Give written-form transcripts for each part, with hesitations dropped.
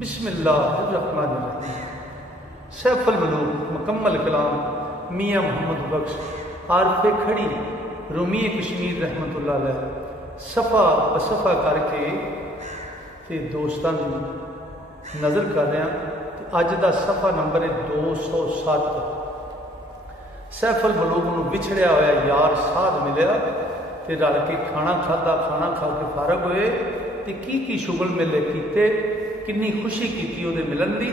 बिस्मिल्लाहिर्रहमानिर्रहीम। सैफुल मलूक मुकम्मल कलाम मियाँ मोहम्मद बख्श आरफे खड़ी रूमी कश्मीर रहमतुल्लाह अलैह सफ़ा बसफ़ा करके ते दोस्तां नूं नज़र कर रहा। अज का सफ़ा नंबर है 207। सैफुल मलूक नूं विछड़िया होया यार साध मिलिया ते रल के खाना खादा, खाना खा के फारग होए ते की शुगल मेले कीते, किन्नी खुशी की उहदे मिलन दी।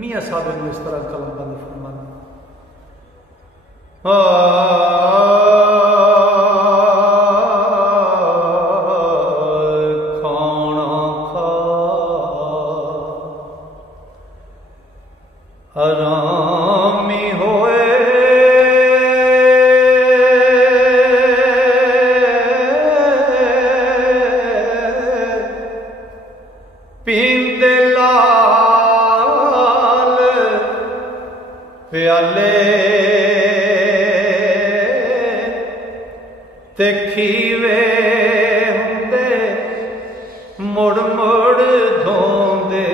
मियाँ साहब नूं इस तरह कलमबंद फरमाना खाना खा हरामी होए पींदे लाल प्याले ते खीवे हुंदे मुड़ मुड़ धोंदे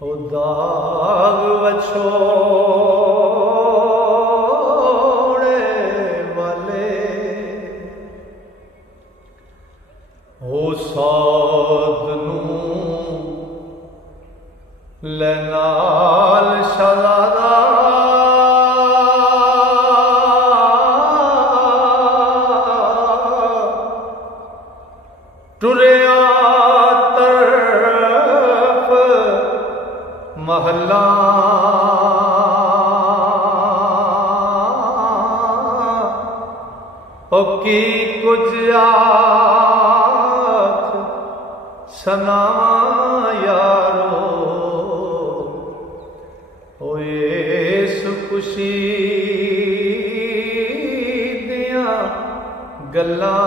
हो दाग वछोड़े वाले हो साध नूं लैनाल शहज़ादा टुरिया तरफ महला ओ की कुछ आख सना यारो ओ इस खुशी दिया गल्लां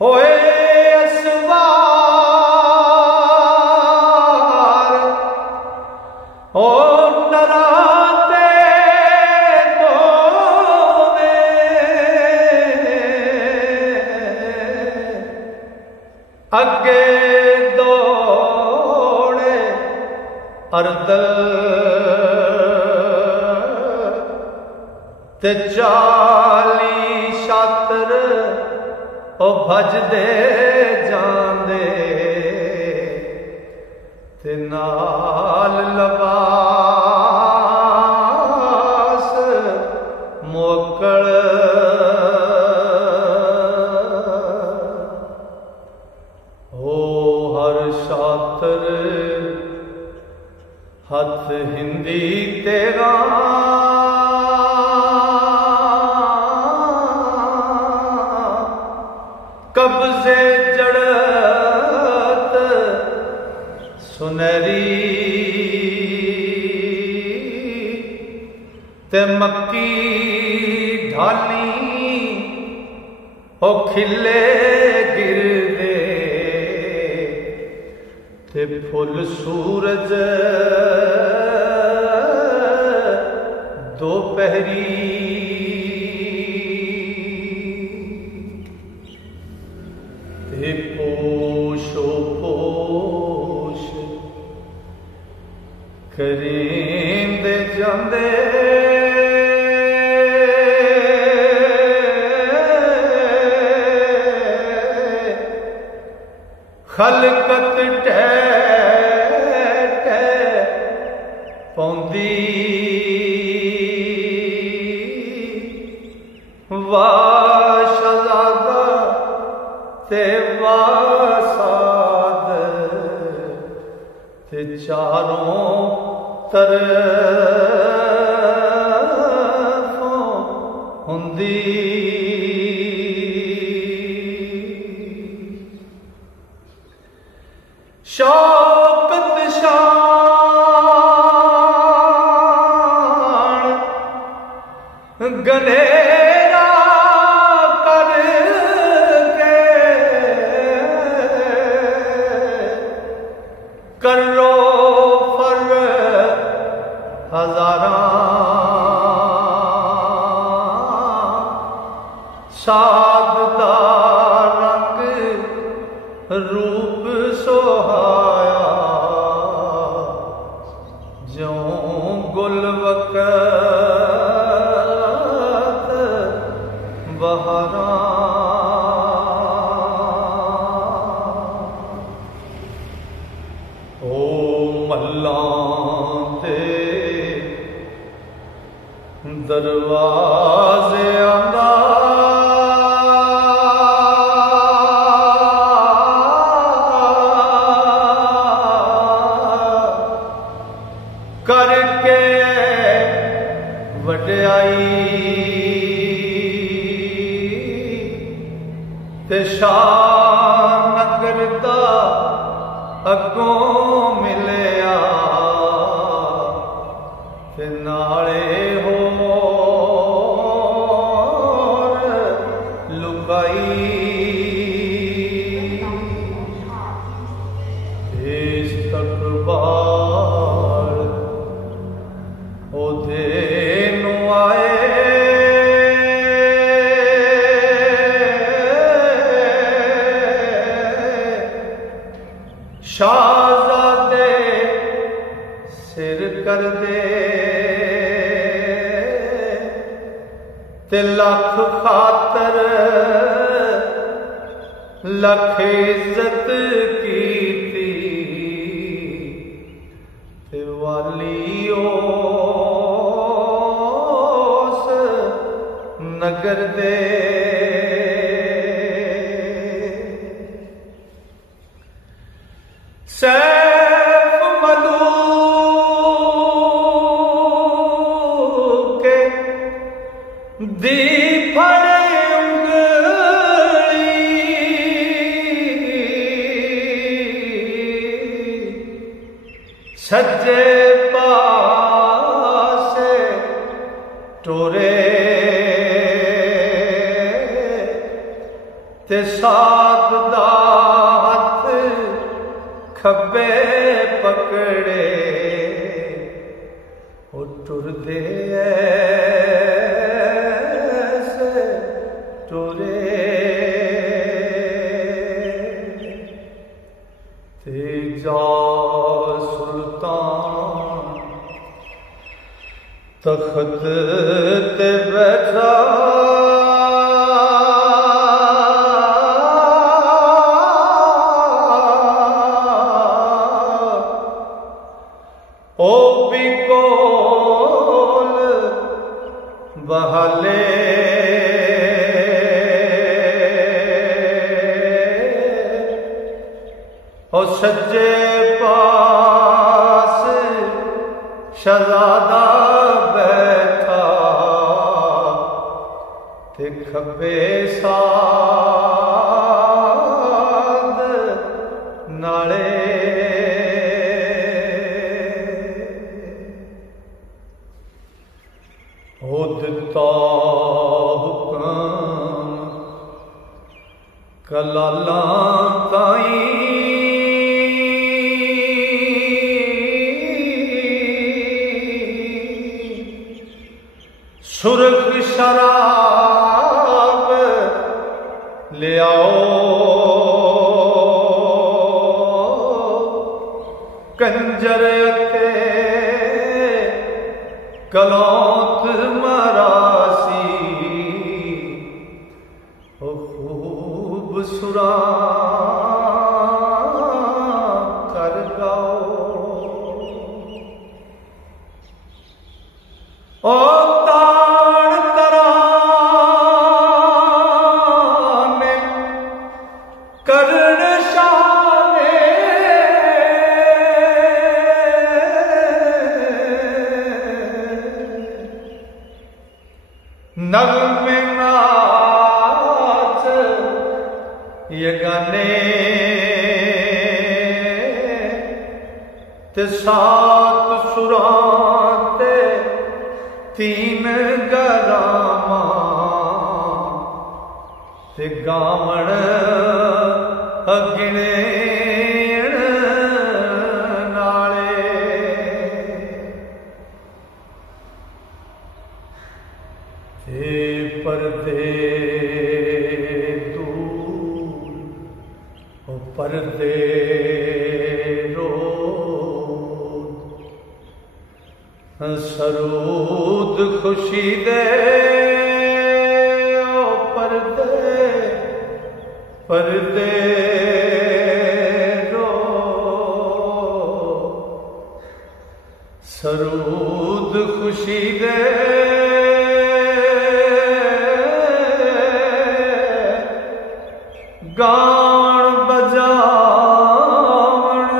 होए असवार ओ नराते दोवे अगे दौड़े अरदल ते चाली शातर ओ भजदे जांदे ते नाल लबास मोकड़ हो हर शातर हथ हिंदी तेरा कब्जे जड़त सुनहरी ते मक्की ढाली ओ खिले गिरदे ते फुल सूरज दोपहरी ते पोशो पोश करेंदे जांदे खलकत टह पौंदी वाह शहज़ादा ते वासाद ते चारों तरफों हुंदी शौकत शान गनेरा करके करो फर हज़ार दा रंग रूप सोहाया, ज्यों गुल वकत बहारा। ओ मल्लां दे दरवाजे आंदा करके वड्याई ते शाह नगर दा अगों मिलिया ते नाले होर लुकाई। इस तकबार ओदे नूं आए शाहजादे सिर कर दे ते लख खातर लख इज्जत कीती ते वाली ओस नगर दे। सैफ मलूक दी फड़े उंगली सज्जे पासे टोरे ते साथ दा हथ खब्बे पकड़े। ओ टुरदे ऐसे टुरे ते जा सुल्तान तख्त ते बैठा ओ भी कोल बहाले ओ सज्जे पास शहजादा बैठा ते खब्बे साद नाले। हो दिता हुक्म कलाला ताई सुरख शराब ले आओ, कंजर अते कलौत मरासी ओ खूब सुरा कर गाओ। ओ ताड़ तराने कर्ण शाने नगमे नाच ये गाने ते सात सुराते तीन गरामा ते गावण अगणे नाले। ते परदे पर्दे सरूद खुशी दे ओ पर्दे पर्दे रो सरूद खुशी दे गान बजावन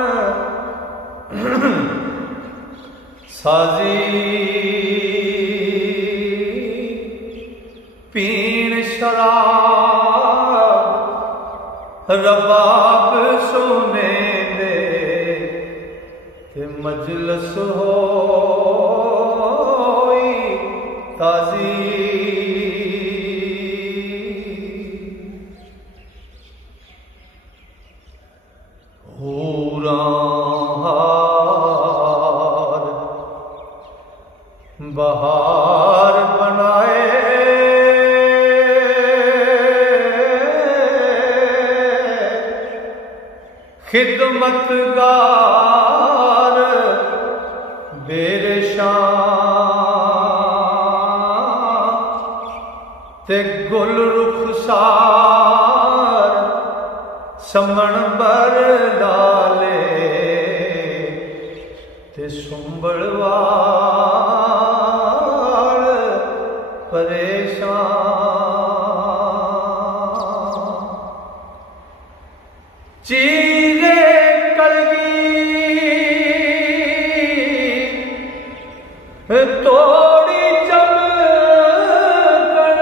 साजी पीण शराब रबाब सोने दे ते मजलस होई ताजी बहार बनाए खिदमतगार बेरशां ते गुल रुखसार समण बर लाले ते सुंबड़वार परेशान चीरे कलगी तोड़ी चमकन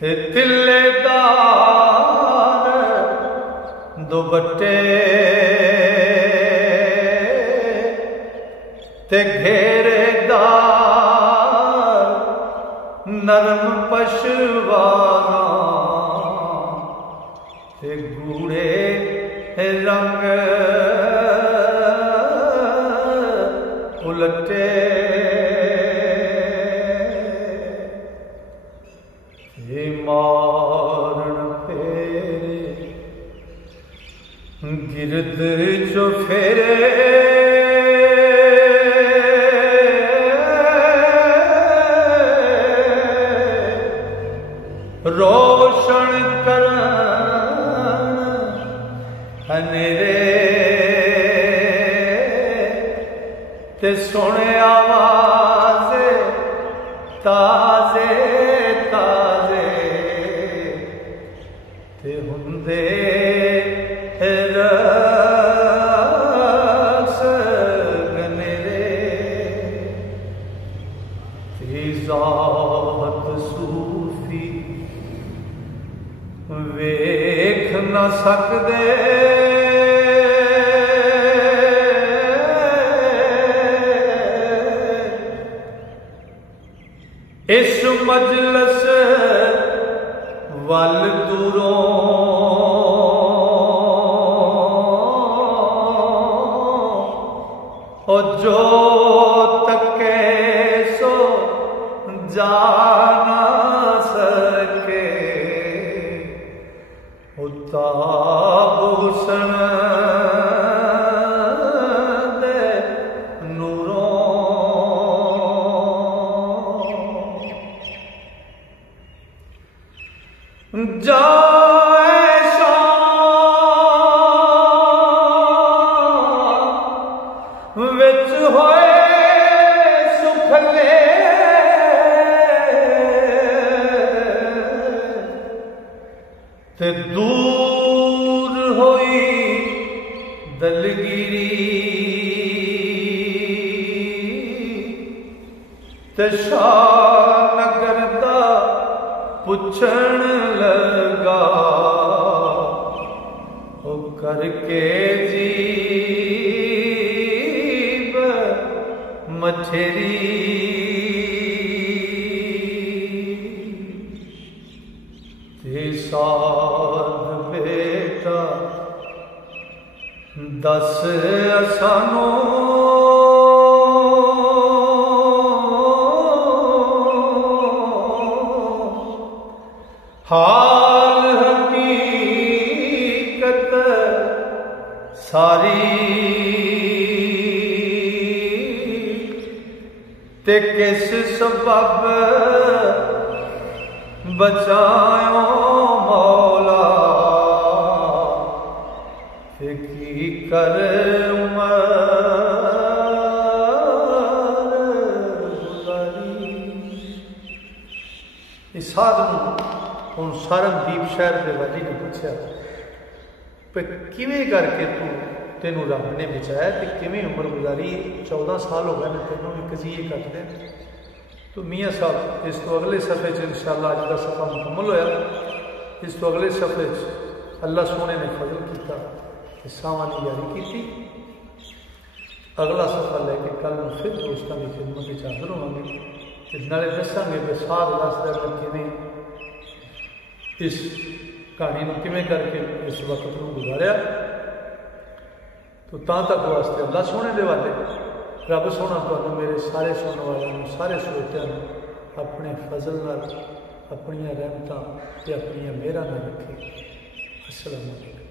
ते तिल्लेदार दुबट्टे ते घेरेदार नरम पशवाना ते गूढ़े रंग उलटे ते मारण फेरे गिरद जो फेरे रोशन करन हनेरे ते सोने आवाज़े ताज़े ताज़े ते हुंदे रक्स गनेरे ते ज़ात सूफी वेख न सकदे इस मजलस वल दूरों ओ जो तके सो जाना सके उताबुसन दे नूरों जाए शाम विच होए सुखले ते दूर होई दलगिरी ते शाहनगर दा पुछण लगा ओ करके जीब मछेरी ते साध बेटा दस असानों ते किस सबब बचायो मौला, ते की कर उमर गुजारी। इस साधु हूँ सरनदीप शहर के वाली ने पूछा किवें करके तू तेनू रब ने बचाया तो किवें उम्र गुजारी, 14 साल हो गए ने तेनों भी कजीए कटदे। तो मियाँ साहब इस तो अगले सफ़े इंशाअल्लाह अज का सफ़ा मुकम्मल होया। इस तो अगले सफ़े अल्लाह सोने ने फजल किया, सावां ने जारी की। अगला सफ़ा लैके कल फिर दोस्तों की खिदमत हाजिर होवांगे, नाले दसांगे कि साध दसदा किवें इस कहानी में किमें करके इस वक्त को गुजारिया। तो तां तक वास्ते अल्लाह सोने दे वाले रब सोना तो मेरे सारे सुनने वालों सारे श्रोतियां अपने फजल नाल अपनियां रहमतां ते अपनियां मेहरां नाल रखे। अस्सलाम वालेकुम।